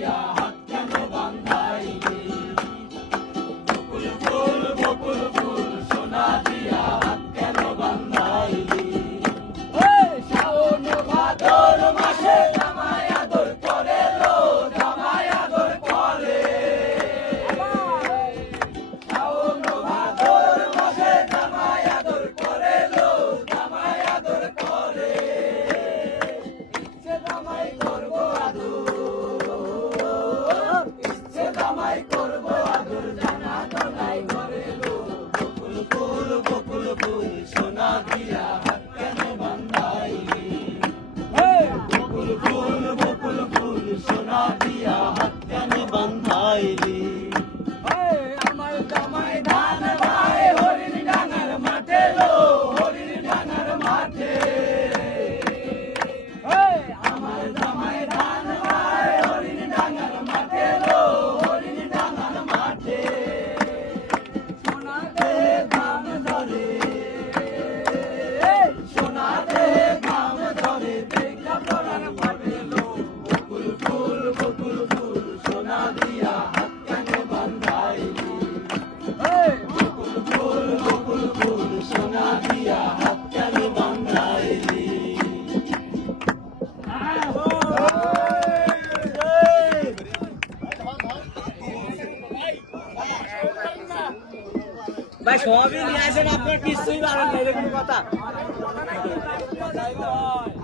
দিয়া হাত কেন বান্ধাইলি বকুল ফুল সোনা দিয়া হাত কেন বান্ধাইলি শাওন ভাদর মাসে জামাই আদর করে লো জামাই আদর করে শাওন ভাদর মাসে জামাই আদর করে লো জামাই আদর করে ইচ্ছে জামাই করব আদর ইচ্ছে জামাই করব আদর জানা তো নাই ঘরে লো বকুল ফুল সোনা দিয়া হাত কেন বান্ধাইলি বকুল ফুল সোনা দিয়া হাত কেন বান্ধাইলি আমার জামাই ধান ভাই হরিণ ডাঙার মাঠে লো হরিণ ডাঙার মাঠে আমার জামাই ধান ভাই হরিণ ডাঙার মাঠে লো হরিণ ডাঙার মাঠে সোনাতে ধান ধরে সোনাতে ধান ধরে দেখা পড়ার পাবে লো বকুল ফুল সোনা দিয়া হাত কেন বান্ধাইলি বকুল ফুল সোনা দিয়া হাত কেন বান্ধাইলি ভাই সবই নিয়ে আসেন আপনার কিছুই পারেন না এরকম কথা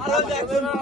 আরো দেখুন না